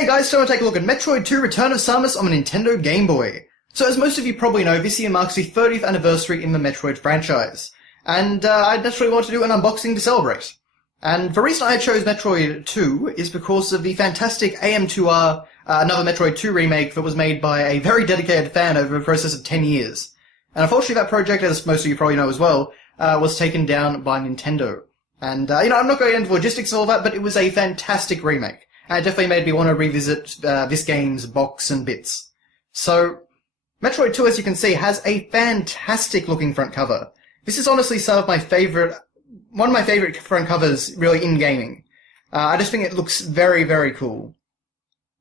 Hey guys, so I'm going to take a look at Metroid II Return of Samus on the Nintendo Game Boy. So as most of you probably know, this year marks the 30th anniversary in the Metroid franchise. And I naturally want to do an unboxing to celebrate. And the reason I chose Metroid 2 is because of the fantastic AM2R, another Metroid 2 remake that was made by a very dedicated fan over a process of 10 years. And unfortunately that project, as most of you probably know as well, was taken down by Nintendo. And, I'm not going into logistics and all that, but it was a fantastic remake. And it definitely made me want to revisit this game's box and bits. So, Metroid 2, as you can see, has a fantastic looking front cover. This is honestly one of my favorite front covers, really, in gaming. I just think it looks very, very cool.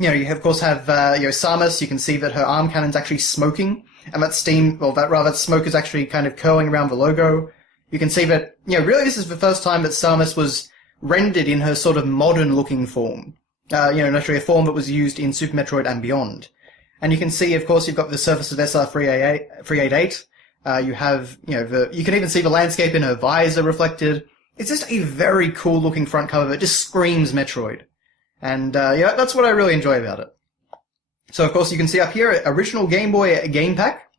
You of course have, Samus. You can see that her arm cannon's actually smoking, and that smoke is actually kind of curling around the logo. You can see that, really this is the first time that Samus was rendered in her sort of modern-looking form. Naturally a form that was used in Super Metroid and beyond. And you can see, of course, you've got the surface of SR388. You have, you can even see the landscape in her visor reflected. It's just a very cool looking front cover. It just screams Metroid. And, that's what I really enjoy about it. So, of course, you can see up here, original Game Boy game pack.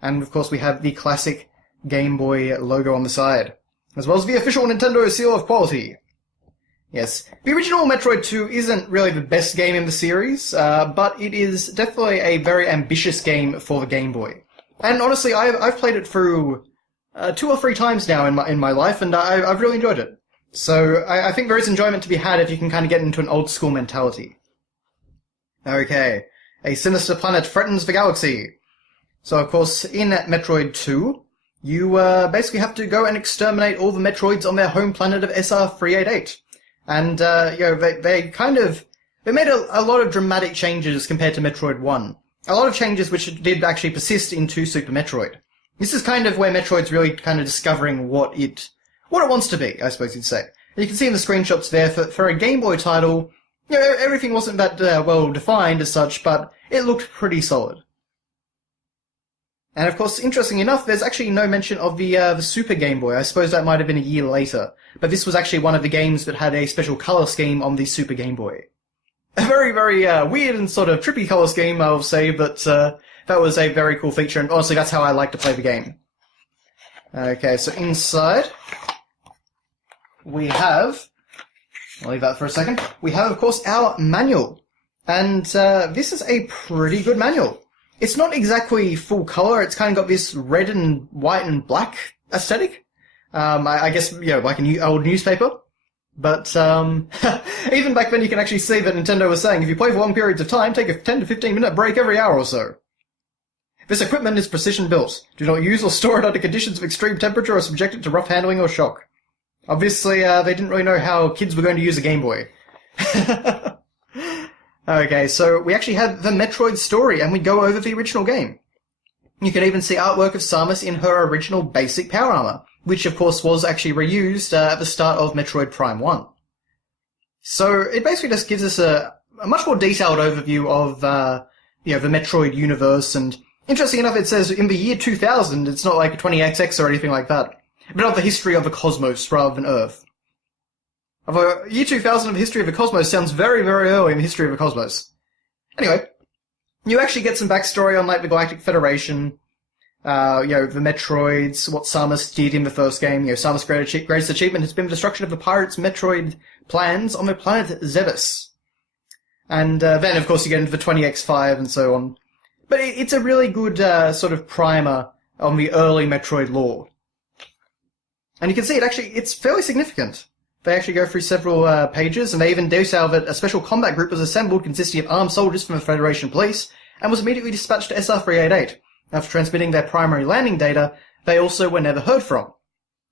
And, of course, we have the classic Game Boy logo on the side. As well as the official Nintendo seal of quality. Yes, the original Metroid 2 isn't really the best game in the series, but it is definitely a very ambitious game for the Game Boy. And honestly, I've played it through 2 or 3 times now in my life, and I've really enjoyed it. So I think there is enjoyment to be had if you can kind of get into an old school mentality. Okay, a sinister planet threatens the galaxy. So of course, in Metroid 2, you basically have to go and exterminate all the Metroids on their home planet of SR388. And, they made a lot of dramatic changes compared to Metroid 1. A lot of changes which did actually persist into Super Metroid. This is kind of where Metroid's really kind of discovering what it wants to be, I suppose you'd say. And you can see in the screenshots there, for a Game Boy title, everything wasn't that well defined as such, but it looked pretty solid. And of course, interesting enough, there's actually no mention of the Super Game Boy. I suppose that might have been a year later. But this was actually one of the games that had a special colour scheme on the Super Game Boy. A very, very weird and sort of trippy colour scheme, I'll say, but that was a very cool feature, and honestly, that's how I like to play the game. Okay, so inside, we have... I'll leave that for a second. We have, of course, our manual. And this is a pretty good manual. It's not exactly full colour, it's kind of got this red and white and black aesthetic. I guess, like an old newspaper. But, even back then you can actually see that Nintendo was saying, if you play for long periods of time, take a 10 to 15 minute break every hour or so. This equipment is precision built. Do not use or store it under conditions of extreme temperature or subject it to rough handling or shock. Obviously, they didn't really know how kids were going to use a Game Boy. Okay, so we actually have the Metroid story, and we go over the original game. You can even see artwork of Samus in her original basic power armor, which of course was actually reused at the start of Metroid Prime 1. So it basically just gives us a much more detailed overview of, the Metroid universe, and interesting enough it says in the year 2000, it's not like 20XX or anything like that, but of the history of the cosmos rather than Earth. Although, year 2000 of the history of the cosmos sounds very, very early in the history of the cosmos. Anyway, you actually get some backstory on, like, the Galactic Federation, the Metroids, what Samus did in the first game. Samus' greatest achievement has been the destruction of the pirates' Metroid plans on the planet Zebes. And then, of course, you get into the 20X5 and so on. But it's a really good sort of primer on the early Metroid lore. And you can see it's fairly significant. They actually go through several pages, and they even detail that a special combat group was assembled consisting of armed soldiers from the Federation Police, and was immediately dispatched to SR388. After transmitting their primary landing data, they also were never heard from.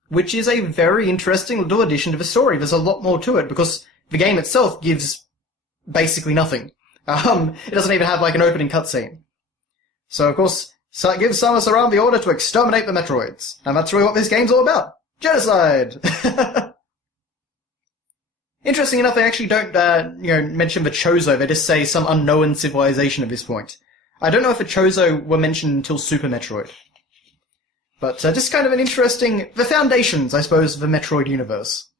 Which is a very interesting little addition to the story. There's a lot more to it, because the game itself gives basically nothing. It doesn't even have, like, an opening cutscene. So, of course, it gives Samus Aran the order to exterminate the Metroids. And that's really what this game's all about. Genocide! Interesting enough, they actually don't, mention the Chozo. They just say some unknown civilization at this point. I don't know if the Chozo were mentioned until Super Metroid. But just kind of an interesting... the foundations, I suppose, of the Metroid universe.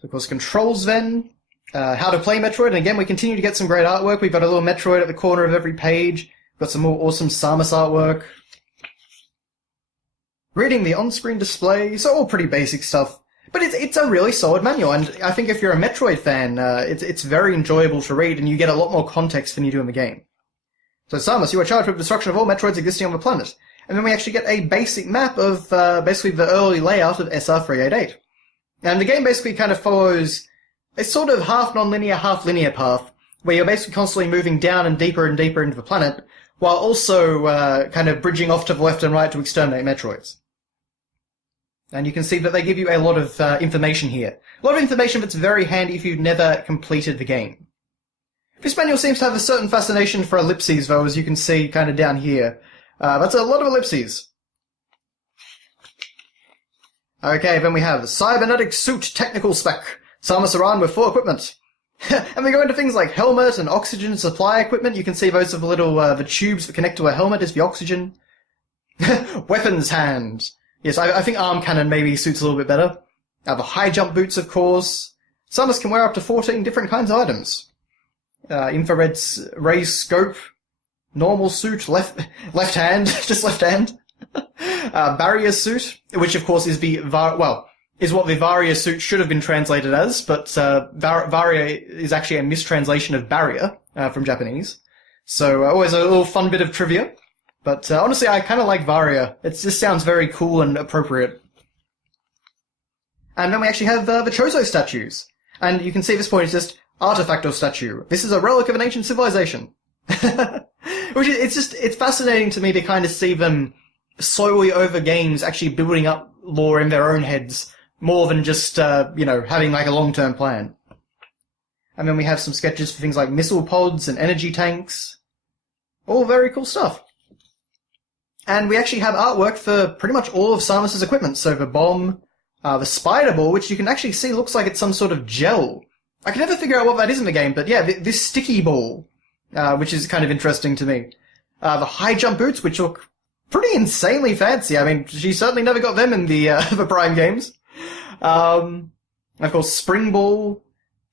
So, of course, controls then. how to play Metroid, and again, we continue to get some great artwork. We've got a little Metroid at the corner of every page. We've got some more awesome Samus artwork. Reading the on-screen display, so all pretty basic stuff. But it's a really solid manual, and I think if you're a Metroid fan, it's very enjoyable to read, and you get a lot more context than you do in the game. So Samus, you are charged with destruction of all Metroids existing on the planet. And then we actually get a basic map of basically the early layout of SR388. And the game basically kind of follows a sort of half non-linear, half linear path, where you're basically constantly moving down and deeper into the planet, while also kind of bridging off to the left and right to exterminate Metroids. And you can see that they give you a lot of information here. A lot of information that's very handy if you've never completed the game. This manual seems to have a certain fascination for ellipses, though, as you can see kind of down here. That's a lot of ellipses. Okay, then we have the Cybernetic Suit Technical Spec. Samus Aran with full equipment. And we go into things like helmet and oxygen supply equipment. You can see those are the little the tubes that connect to a helmet is the oxygen. Weapons hand. Yes, I think arm cannon maybe suits a little bit better. The high jump boots, of course. Samus can wear up to 14 different kinds of items. Infrared rays scope. Normal suit, left hand, just left hand. Barrier suit, which of course is is what the Varia suit should have been translated as, but Varia is actually a mistranslation of barrier from Japanese. So always a little fun bit of trivia. But honestly, I kind of like Varia. It just sounds very cool and appropriate. And then we actually have the Chozo statues. And you can see this point is just Artifacto statue. This is a relic of an ancient civilization. Which it's fascinating to me to kind of see them slowly over games actually building up lore in their own heads, more than just, having like a long-term plan. And then we have some sketches for things like missile pods and energy tanks. All very cool stuff. And we actually have artwork for pretty much all of Samus's equipment. So the bomb, the spider ball, which you can actually see looks like it's some sort of gel. I can never figure out what that is in the game, but yeah, this sticky ball, which is kind of interesting to me. The high jump boots, which look pretty insanely fancy. I mean, she certainly never got them in the Prime games. Of course, spring ball,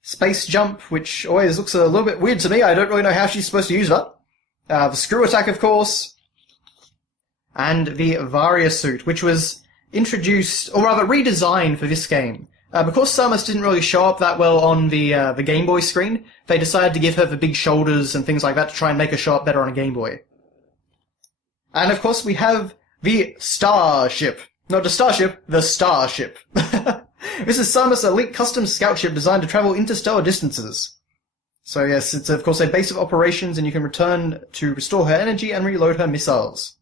space jump, which always looks a little bit weird to me. I don't really know how she's supposed to use that. The screw attack, of course. And the Varia suit, which was introduced, or rather redesigned for this game. Because Samus didn't really show up that well on the Game Boy screen, they decided to give her the big shoulders and things like that to try and make her show up better on a Game Boy. And of course we have the Starship. Not the Starship, the Starship. This is Samus' elite custom scout ship designed to travel interstellar distances. So yes, it's of course a base of operations, and you can return to restore her energy and reload her missiles.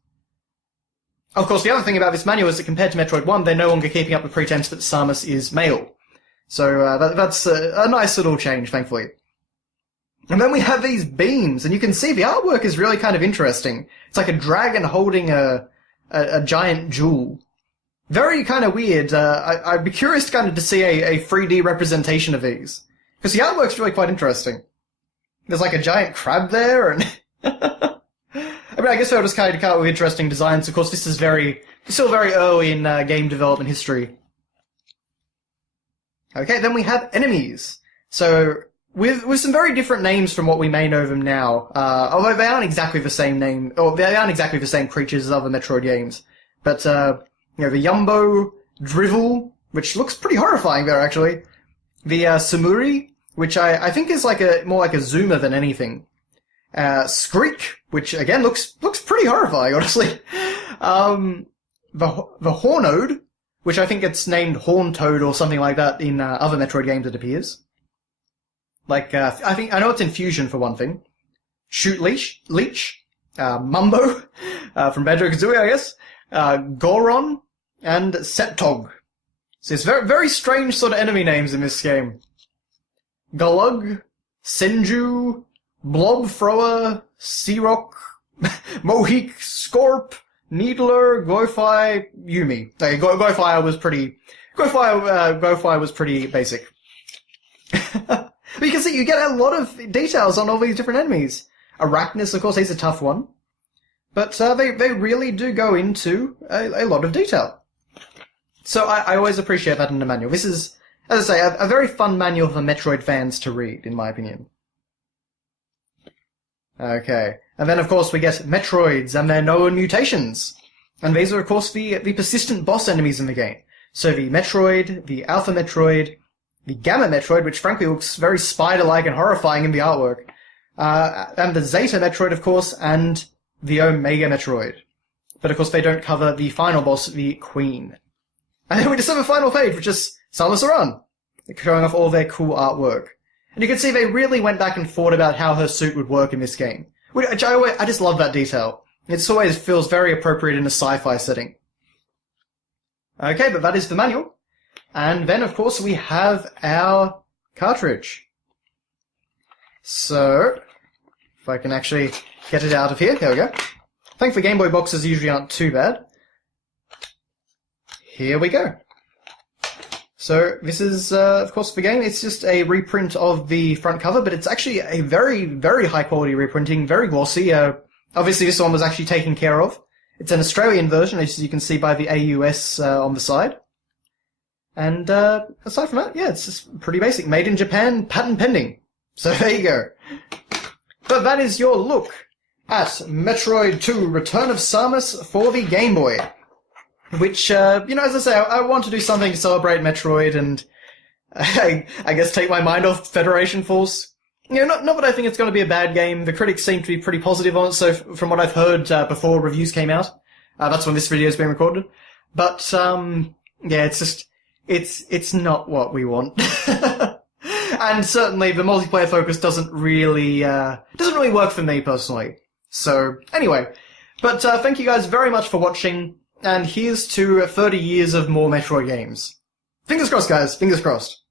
Of course, the other thing about this manual is that compared to Metroid 1, they're no longer keeping up the pretense that Samus is male. So that's a nice little change, thankfully. And then we have these beams, and you can see the artwork is really kind of interesting. It's like a dragon holding a giant jewel. Very kind of weird. I'd be curious to see a 3D representation of these. Because the artwork's really quite interesting. There's like a giant crab there, and... I mean, I guess they were just kind of come up with interesting designs. Of course, this is still very early in game development history. Okay, then we have enemies. So, with some very different names from what we may know them now. Although they aren't exactly the same name, or they aren't exactly the same creatures as other Metroid games. But, the Yumbo, Drivel, which looks pretty horrifying there, actually. The, Samuri, which I think is more like a zoomer than anything. Skreek, which again looks pretty horrifying, honestly. The Hornode, which I think it's named Horntoad or something like that in other Metroid games, it appears. I know it's in Fusion for one thing. Shoot Leech, Mumbo, from Banjo-Kazooie, I guess. Goron, and Septog. So it's very, very strange sort of enemy names in this game. Galug, Senju, Blob Thrower, Searock, Mohik, Scorp, Needler, Glowfire, Yumi. Okay, Glowfire was pretty basic. But you can see, you get a lot of details on all these different enemies. Arachnus, of course, he's a tough one. But they really do go into a lot of detail. So I always appreciate that in the manual. This is As I say, a very fun manual for Metroid fans to read, in my opinion. Okay. And then, of course, we get Metroids and their known mutations. And these are, of course, the persistent boss enemies in the game. So the Metroid, the Alpha Metroid, the Gamma Metroid, which frankly looks very spider-like and horrifying in the artwork, and the Zeta Metroid, of course, and the Omega Metroid. But, of course, they don't cover the final boss, the Queen. And then we just have a final page, which is Samus Aran, showing off all their cool artwork. And you can see they really went back and thought about how her suit would work in this game. Which I just love that detail. It always feels very appropriate in a sci-fi setting. Okay, but that is the manual. And then, of course, we have our cartridge. So, if I can actually get it out of here. There we go. Thankfully, Game Boy boxes usually aren't too bad. Here we go. So, this is, of course, the game. It's just a reprint of the front cover, but it's actually a very, very high-quality reprinting, very glossy. Obviously, this one was actually taken care of. It's an Australian version, as you can see by the AUS on the side. And aside from that, yeah, it's just pretty basic. Made in Japan, patent pending. So there you go. But that is your look at Metroid II Return of Samus for the Game Boy. Which, as I say, I want to do something to celebrate Metroid and, I guess, take my mind off Federation Force. Not that I think it's going to be a bad game. The critics seem to be pretty positive on it, so from what I've heard before reviews came out, that's when this video is being recorded. But, yeah, it's just, it's not what we want. And certainly the multiplayer focus doesn't really work for me personally. So, anyway. But, thank you guys very much for watching. And here's to 30 years of more Metroid games. Fingers crossed, guys. Fingers crossed.